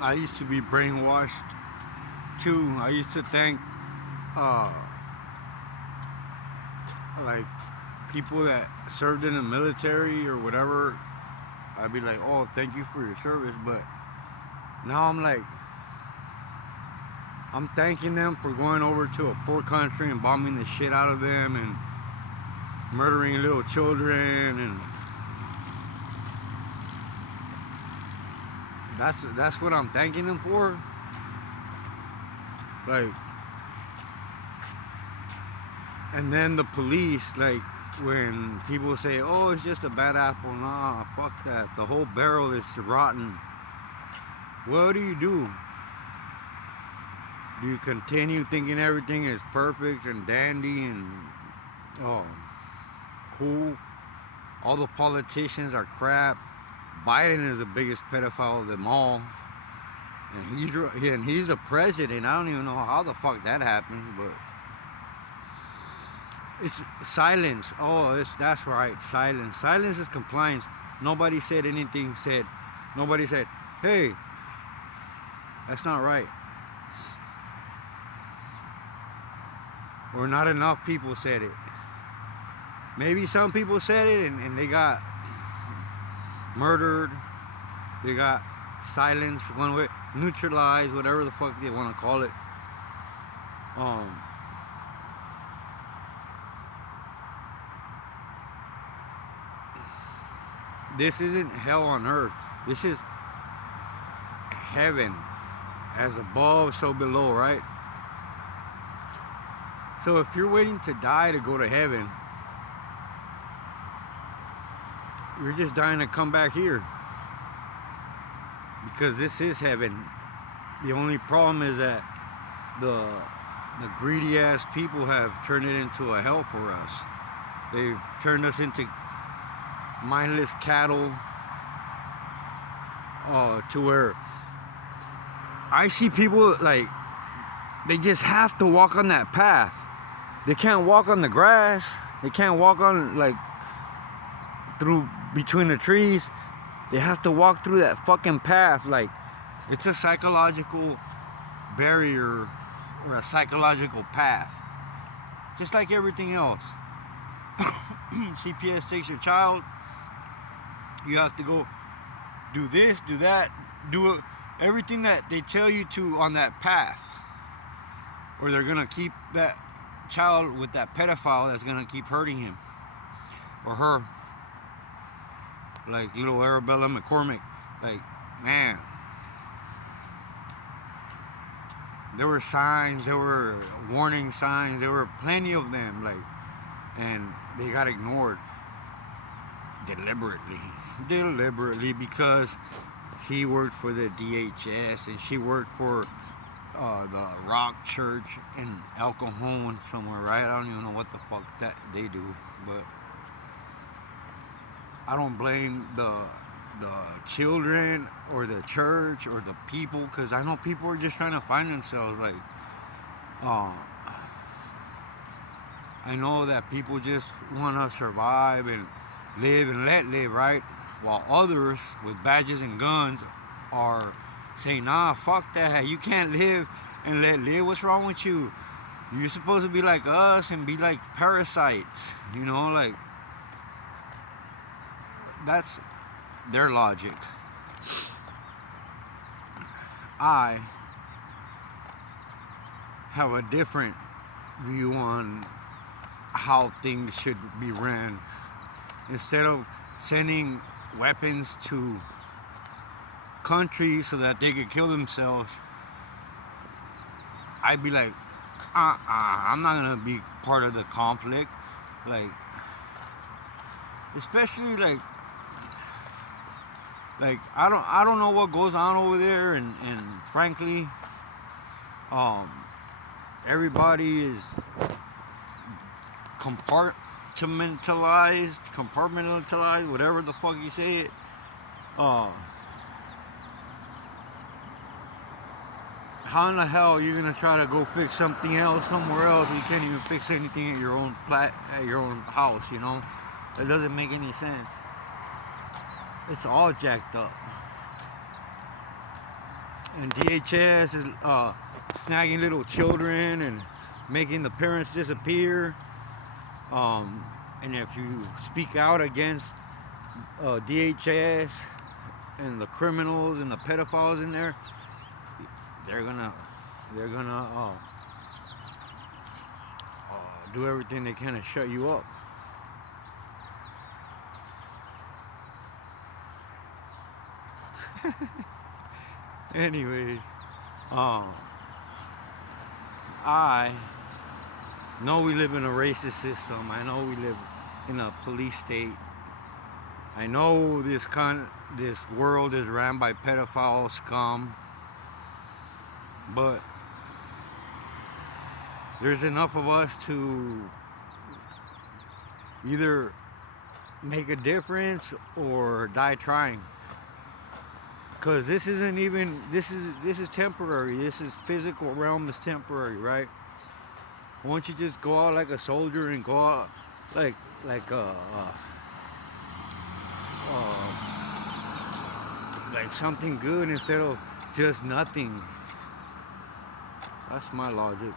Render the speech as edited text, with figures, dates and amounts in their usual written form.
I used to be brainwashed too. I used to think, uh, like people that served in the military or whatever. I'd be like, oh, thank you for your service. But now I'm like, I'm thanking them for going over to a poor country and bombing the shit out of them and murdering little children, and that's what I'm thanking them for. Like, and then the police, like, when people say, oh, it's just a bad apple, nah, fuck that. The whole barrel is rotten. What do you do? Do you continue thinking everything is perfect and dandy and oh, cool? All the politicians are crap. Biden is the biggest pedophile of them all, and he's the president. I don't even know how the fuck that happened, but it's silence. Oh, that's right, silence. Silence is compliance. Nobody said anything. Nobody said, hey, that's not right. Or not enough people said it. Maybe some people said it and they got murdered. They got silenced one way, neutralized, whatever the fuck they want to call it. This isn't hell on earth. This is heaven. As above, so below, right? So if you're waiting to die to go to heaven, you're just dying to come back here. Because this is heaven. The only problem is that the greedy ass people have turned it into a hell for us. They've turned us into mindless cattle, to where I see people like they just have to walk on that path. They can't walk on the grass. They can't walk on like through between the trees. They have to walk through that fucking path. Like, it's a psychological barrier or a psychological path. Just like everything else. CPS takes your child. You have to go do this, do that, do it, everything that they tell you to on that path. Or they're going to keep that child with that pedophile that's going to keep hurting him or her. Like little Arabella McCormick. Like, man. There were signs, there were warning signs, there were plenty of them, like, and they got ignored deliberately because he worked for the DHS and she worked for the Rock Church in El Cajon somewhere, right? I don't even know what the fuck that they do, but I don't blame the children or the church or the people, because I know people are just trying to find themselves. Like, I know that people just want to survive and live and let live, right? While others with badges and guns are saying, nah, fuck that. You can't live and let live. What's wrong with you? You're supposed to be like us and be like parasites, you know, like, that's their logic. I have a different view on how things should be ran. Instead of sending weapons to countries so that they could kill themselves, I'd be like, I'm not gonna be part of the conflict. Like, especially like I don't know what goes on over there, and frankly, everybody is compartmentalized, whatever the fuck you say it. How in the hell are you gonna try to go fix something else somewhere else? You can't even fix anything at your own house, you know? It doesn't make any sense. It's all jacked up. And DHS is snagging little children and making the parents disappear. And if you speak out against DHS and the criminals and the pedophiles in there, they're gonna do everything they can to shut you up. Anyways, I know we live in a racist system. I know we live in a police state. I know this world is ran by pedophile scum, but there's enough of us to either make a difference or die trying. Because this is temporary. This is physical realm is temporary, right? Won't you just go out like a soldier and go out like something good instead of just nothing? That's my logic.